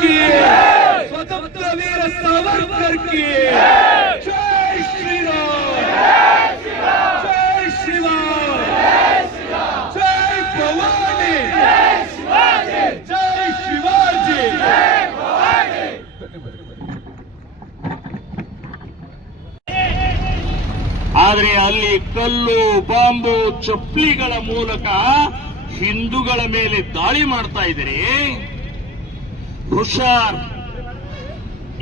की, स्वतंत्र वीर सावरकर की, जय श्री राम, जय श्री राम, जय भवानी, जय शिवाजी. ಆದರೆ ಅಲ್ಲಿ ಕಲ್ಲು ಬಾಂಬು ಚಪ್ಪಲಿಗಳ ಮೂಲಕ ಹಿಂದೂಗಳ ಮೇಲೆ ದಾಳಿ ಮಾಡ್ತಾ ಇದ್ದೀರಿ. ಹುಷಾರ್,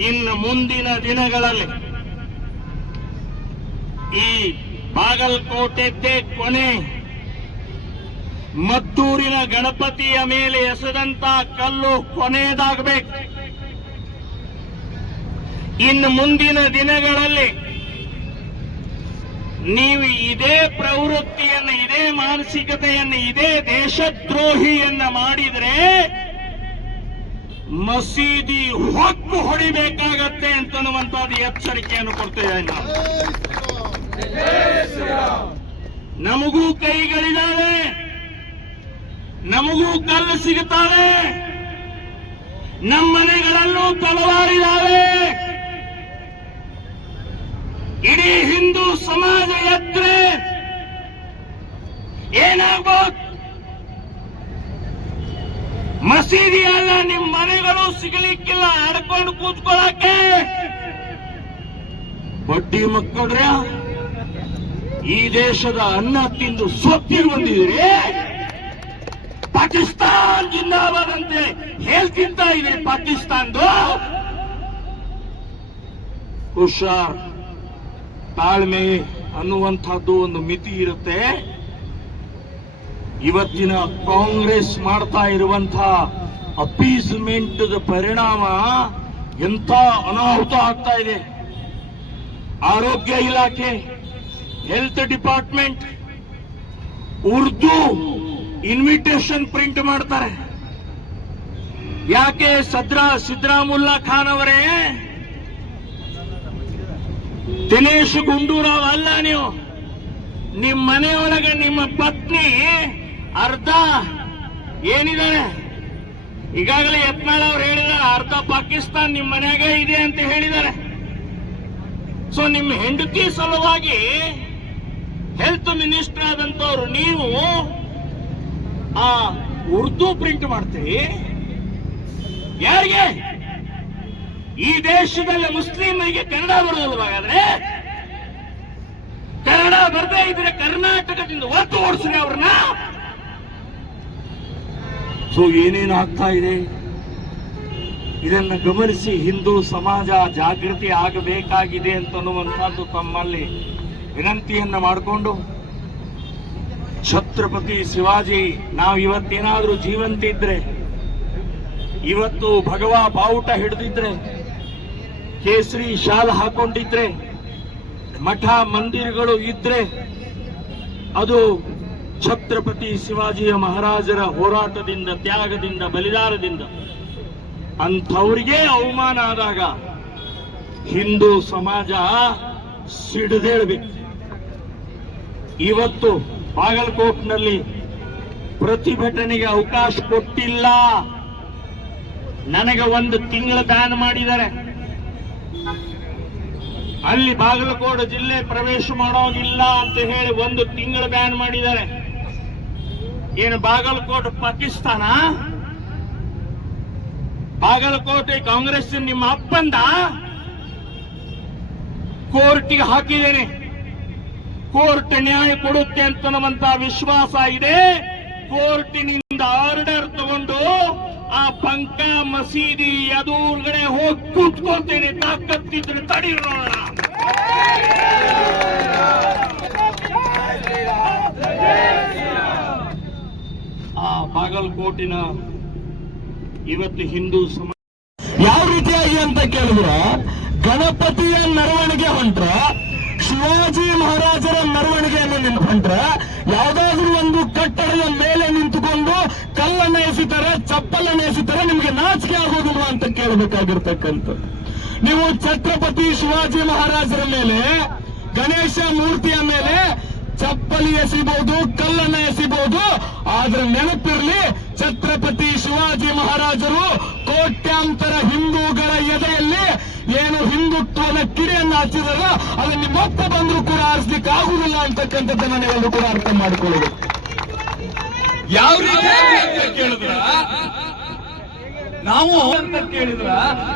ಇನ್ನು ಮುಂದಿನ ದಿನಗಳಲ್ಲಿ ಈ ಬಾಗಲಕೋಟೆದ್ದೇ ಕೊನೆ. ಮದ್ದೂರಿನ ಗಣಪತಿಯ ಮೇಲೆ ಎಸೆದಂತ ಕಲ್ಲು ಕೊನೆಯದಾಗಬೇಕು. ಇನ್ನು ಮುಂದಿನ ದಿನಗಳಲ್ಲಿ ನೀವು ಇದೇ ಪ್ರವೃತ್ತಿಯನ್ನು, ಇದೇ ಮಾನಸಿಕತೆಯನ್ನು, ಇದೇ ದೇಶದ್ರೋಹಿಯನ್ನ ಮಾಡಿದ್ರೆ ಮಸೀದಿ ಹೊಕ್ಕು ಹೊಡಿಬೇಕಾಗತ್ತೆ ಅಂತನ್ನುವಂತದ್ದು ಎಚ್ಚರಿಕೆಯನ್ನು ಕೊಡ್ತೇವೆ ನಾವು. ನಮಗೂ ಕೈಗಳಿದ್ದಾವೆ, ನಮಗೂ ಕಲ್ಲು ಸಿಗುತ್ತಾವೆ, ನಮ್ಮ ಮನೆಗಳಲ್ಲೂ ತಲವಾರಿದ್ದಾವೆ. ಇಡೀ ಹಿಂದೂ ಸಮಾಜ ಎದ್ರೆ ಏನಾಗ್ಬೋದು? ಮಸೀದಿ ಅಲ್ಲ, ನಿಮ್ಮ ಮನೆಗಳು ಸಿಗಲಿಕ್ಕಿಲ್ಲ, ಆಡ್ಕೊಂಡು ಕೂತ್ಕೊಳ್ಳಕ್ಕೆ. ಬಡ್ಡಿ ಮಕ್ಕಳ್ರೆ, ಈ ದೇಶದ ಅನ್ನ ತಿಂದು ಸೊತ್ತಿ ಬಂದಿದ್ರಿ. ಪಾಕಿಸ್ತಾನ್ ಜಿಂದಾಬಾದ್ ಅಂತೆ ಹೇಳ್ತಿಂತ ಇದೆ. ಪಾಕಿಸ್ತಾನ್ದು ಹುಷಾರ್, ತಾಳ್ಮೆ ಅನ್ನುವಂಥದ್ದು ಒಂದು ಮಿತಿ ಇರುತ್ತೆ. ಇವತ್ತಿನ ಕಾಂಗ್ರೆಸ್ ಮಾಡ್ತಾ ಇರುವಂತಹ ಅಪೀಸ್ಮೆಂಟ್ ಪರಿಣಾಮ ಎಂಥ ಅನಾಹುತ ಆಗ್ತಾ ಇದೆ. ಆರೋಗ್ಯ ಇಲಾಖೆ, health department Urdu invitation print ಮಾಡ್ತಾರೆ. ಯಾಕೆ? ಸಿದ್ದರಾಮುಲ್ಲಾ ಖಾನ್ ಅವರೇ, ದಿನೇಶ್ ಗುಂಡೂರಾವ್ ಅಲ್ಲ ನೀವು. ನಿಮ್ಮ ಮನೆಯೊಳಗೆ ನಿಮ್ಮ ಪತ್ನಿ ಅರ್ಧ ಏನಿದ್ದಾರೆ, ಈಗಾಗಲೇ ಯತ್ನಾಳ್ ಅವರು ಹೇಳಿದ್ದಾರೆ, ಅರ್ಧ ಪಾಕಿಸ್ತಾನ್ ನಿಮ್ಮ ಮನೆಯಾಗ ಇದೆ ಅಂತ ಹೇಳಿದ್ದಾರೆ. ಸೊ ನಿಮ್ಮ ಹೆಂಡತಿ ಸಲುವಾಗಿ ಹೆಲ್ತ್ ಮಿನಿಸ್ಟರ್ ಆದಂತವ್ರು ನೀವು ಆ ಉರ್ದು ಪ್ರಿಂಟ್ ಮಾಡ್ತೀವಿ. ಯಾರಿಗೆ? ಈ ದೇಶದಲ್ಲಿ ಮುಸ್ಲಿಮರಿಗೆ ಕನ್ನಡ ಬರೋದಿಲ್ಲ. ಹಾಗಾದ್ರೆ ಕನ್ನಡ ಬರದೇ ಇದ್ರೆ ಕರ್ನಾಟಕದಿಂದ ಒತ್ತು ಓಡಿಸ್ರಿ ಅವ್ರನ್ನ. ಸೊ ಏನೇನು ಆಗ್ತಾ ಇದೆ ಇದನ್ನು ಗಮನಿಸಿ ಹಿಂದೂ ಸಮಾಜ ಜಾಗೃತಿ ಆಗಬೇಕಾಗಿದೆ ಅಂತನ್ನುವಂಥದ್ದು ತಮ್ಮಲ್ಲಿ ವಿನಂತಿಯನ್ನ ಮಾಡಿಕೊಂಡು, ಛತ್ರಪತಿ ಶಿವಾಜಿ ನಾವು ಇವತ್ತೇನಾದ್ರೂ ಜೀವಂತ ಇದ್ರೆ, ಇವತ್ತು ಭಗವಾ ಬಾವುಟ ಹಿಡಿದಿದ್ರೆ, ಕೇಸರಿ ಶಾಲ್ ಹಾಕೊಂಡಿದ್ರೆ, ಮಠ ಮಂದಿರಗಳು ಇದ್ರೆ, ಅದು ಛತ್ರಪತಿ ಶಿವಾಜಿಯ ಮಹಾರಾಜರ ಹೋರಾಟದಿಂದ, ತ್ಯಾಗದಿಂದ, ಬಲಿದಾನದಿಂದ. ಅಂಥವರಿಗೆ ಅವಮಾನ ಆದಾಗ ಹಿಂದೂ ಸಮಾಜ ಸಿಡಿದೇಳಬೇಕು. ಇವತ್ತು ಬಾಗಲಕೋಟ್ನಲ್ಲಿ ಪ್ರತಿಭಟನೆಗೆ ಅವಕಾಶ ಕೊಟ್ಟಿಲ್ಲ. ನನಗೆ 1 ತಿಂಗಳ ಬ್ಯಾನ್ ಮಾಡಿದ್ದಾರೆ. ಅಲ್ಲಿ ಬಾಗಲಕೋಟೆ ಜಿಲ್ಲೆ ಪ್ರವೇಶ ಮಾಡೋಗಿಲ್ಲ ಅಂತ ಹೇಳಿ 1 ತಿಂಗಳ ಬ್ಯಾನ್ ಮಾಡಿದ್ದಾರೆ. ಏನು ಬಾಗಲಕೋಟೆ ಪಾಕಿಸ್ತಾನ? ಬಾಗಲಕೋಟೆ ಕಾಂಗ್ರೆಸ್ ನಿಮ್ಮ ಅಪ್ಪಂದ? ಕೋರ್ಟಿಗೆ ಹಾಕಿದ್ದೇನೆ, ಕೋರ್ಟ್ ನ್ಯಾಯ ಕೊಡುತ್ತೆ ಅಂತನ್ನುವಂತ ವಿಶ್ವಾಸ ಇದೆ. ಕೋರ್ಟಿನಿಂದ ಆರ್ಡರ್ ತಗೊಂಡು ಆ ಬಂಕ ಮಸೀದಿ ಎದುರುಗಡೆ ಹೋಗಿ ಕೂತ್ಕೊಳ್ತೇನೆ. ತಾಕತ್ತಿದ್ರೆ ತಡಿ ನೋಡೋಣ. ಆ ಬಾಗಲಕೋಟಿನ ಇವತ್ತು ಹಿಂದೂ ಸಮಾಜ ಯಾವ ರೀತಿಯಾಗಿ ಅಂತ ಕೇಳಿದ್ರೆ, ಗಣಪತಿಯ ಮೆರವಣಿಗೆ ಹೊಂಟ್ರ, ಶಿವಾಜಿ ಮಹಾರಾಜರ ಮೆರವಣಿಗೆಯನ್ನು ಹೊಂಟ್ರ, ಯಾವುದಾದ್ರೂ ಒಂದು ಕಟ್ಟಡದ ಮೇಲೆ ನಿಂತುಕೊಂಡು ಕಲ್ಲನ್ನ ಎಸಿತಾರೆ, ಚಪ್ಪಲನ್ನ ಎಸಿತಾರೆ, ನಿಮ್ಗೆ ನಾಚಿಕೆ ಆಗೋದಿಲ್ಲ ಅಂತ ಕೇಳಬೇಕಾಗಿರ್ತಕ್ಕಂಥ. ನೀವು ಛತ್ರಪತಿ ಶಿವಾಜಿ ಮಹಾರಾಜರ ಮೇಲೆ, ಗಣೇಶ ಮೂರ್ತಿಯ ಮೇಲೆ ಚಪ್ಪಲಿ ಎಸಿಬಹುದು, ಕಲ್ಲನ್ನ ಎಸಿಬಹುದು, ಆದ್ರೆ ನೆನಪಿರ್ಲಿ, ಛತ್ರಪತಿ ಶಿವಾಜಿ ಮಹಾರಾಜರು ಕೋಟ್ಯಾಂತರ ಹಿಂದೂಗಳ ಎದೆಯಲ್ಲಿ ಏನು ಹಿಂದುತ್ವದ ಕಿಡಿಯನ್ನು ಹಚ್ಚಿದಾರ ಅದನ್ನ ಮತ್ತೆ ಬಂದರೂ ಕೂಡ ಆರಿಸ್ಲಿಕ್ಕೆ ಆಗುದಿಲ್ಲ ಅಂತಕ್ಕಂಥದ್ದನ್ನ ನೀವೆಲ್ಲರೂ ಕೂಡ ಅರ್ಥ ಮಾಡಿಕೊಳ್ಳಬೇಕು. ಯಾವ ರೀತಿ ಅಂತ ಕೇಳಿದ್ರ ನಾವು ಅಂತ ಕೇಳಿದ್ರ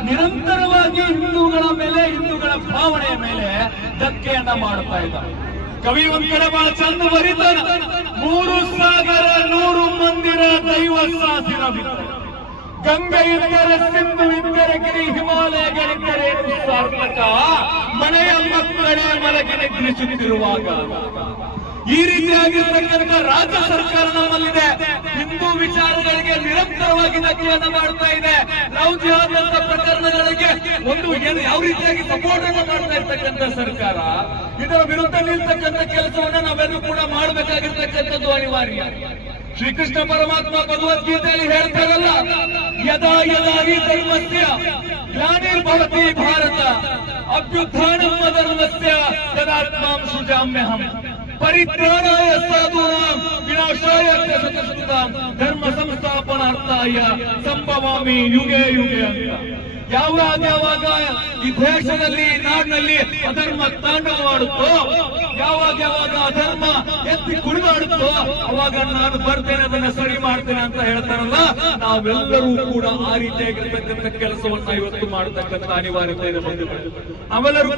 ನಿರಂತರವಾಗಿ ಹಿಂದೂಗಳ ಮೇಲೆ ಹಿಂದೂಗಳ ಭಾವನೆಯ ಮೇಲೆ ಧಕ್ಕೆಯನ್ನ ಮಾಡ್ತಾ ಇದ್ದಾರೆ. ಕವಿ ಒಂದ್ ಕಡೆ ಬಹಳ ಚಂದ ಬರೀತಾನ, 3 ಸಾಗರ 100 ಮಂದಿರ ದೈವ ಸಾಸಿರ ಗಂಗೆ ಇದ್ದರೆ ಸಿಂಧು ಇದ್ದರೆ ಗಿರಿ ಹಿಮಾಲಯಗಳಿದ್ದರೆ ಸಾರ್ಥಕ ಮನೆಯ ಮಕ್ಕಳೇ ಮಲಗಿ ನಿದ್ರಿಸುತ್ತಿರುವಾಗ. ಈ ರೀತಿಯಾಗಿರ್ತಕ್ಕಂಥ ರಾಜ್ಯ ಸರ್ಕಾರ ನಮ್ಮಲ್ಲಿದೆ. ಹಿಂದೂ ವಿಚಾರಗಳಿಗೆ ನಿರಂತರವಾಗಿ ಧಕ್ಕೆಯನ್ನು ಮಾಡ್ತಾ ಇದೆ. ಲವ್ ಜಿಹಾದ್ ಅಂತ ಪ್ರಕರಣಗಳಿಗೆ ಒಂದು ಯಾವ ರೀತಿಯಾಗಿ ಸಪೋರ್ಟ್ ಅನ್ನು ಮಾಡ್ತಾ ಇರ್ತಕ್ಕಂಥ ಸರ್ಕಾರ, ಇದರ ವಿರುದ್ಧ ನಿಲ್ತಕ್ಕಂಥ ಕೆಲಸವನ್ನ ನಾವೆಲ್ಲರೂ ಕೂಡ ಮಾಡಬೇಕಾಗಿರ್ತಕ್ಕಂಥದ್ದು ಅನಿವಾರ್ಯ. ಶ್ರೀಕೃಷ್ಣ ಪರಮಾತ್ಮ ಭಗವದ್ಗೀತೆಯಲ್ಲಿ ಹೇಳ್ತಾರಲ್ಲ, ಯದಾ ಯದಾ ಹಿ ಧರ್ಮಸ್ಯ ಗ್ಲಾನಿರ್ಭವತಿ ಭಾರತ ಅಭ್ಯುತ್ಥಾನಂ ಧರ್ಮಸ್ಯ ತದಾತ್ಮಾಂ ಸೃಜಾಮ್ಯಹಂ ಪರಿತ್ರಾಣಾಯ ಸಾಧೂನಾಂ ವಿನಾಶಾಯ ಸತತಂ ಧರ್ಮ ಸಂಸ್ಥಾಪನಾರ್ಥಾಯ ಸಂಭವಾಮಿ ಯುಗೆ ಯುಗೆ ಅಂತ. ಯಾವಾಗ ಈ ದೇಶದಲ್ಲಿ ನಾಡಿನಲ್ಲಿ ಅಧರ್ಮ ತಾಂಡವವಾಡುತ್ತೋ, ಯಾವಾಗ ಅಧರ್ಮ ಎತ್ತಿ ಕುಣಿದಾಡುತ್ತೋ ಅವಾಗ ನಾನು ಬರ್ತೇನೆ, ಅದನ್ನ ಸರಿ ಮಾಡ್ತೇನೆ ಅಂತ ಹೇಳ್ತಾರಲ್ಲ, ನಾವೆಲ್ಲರೂ ಕೂಡ ಆ ರೀತಿಯಾಗಿರ್ತಕ್ಕಂಥ ಕೆಲಸವನ್ನ ಇವತ್ತು ಮಾಡತಕ್ಕಂಥ ಅನಿವಾರ್ಯತೆ ಇದೆ. ನಾವೆಲ್ಲರೂ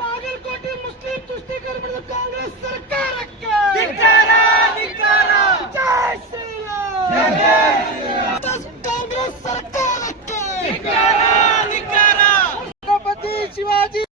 ಬಾಗಲಕೋಟೆ ಮುಸ್ಲಿಂ ತುಷ್ಟೀಕರಣ ಕಾಂಗ್ರೆಸ್ ಸರ್ಕಾರ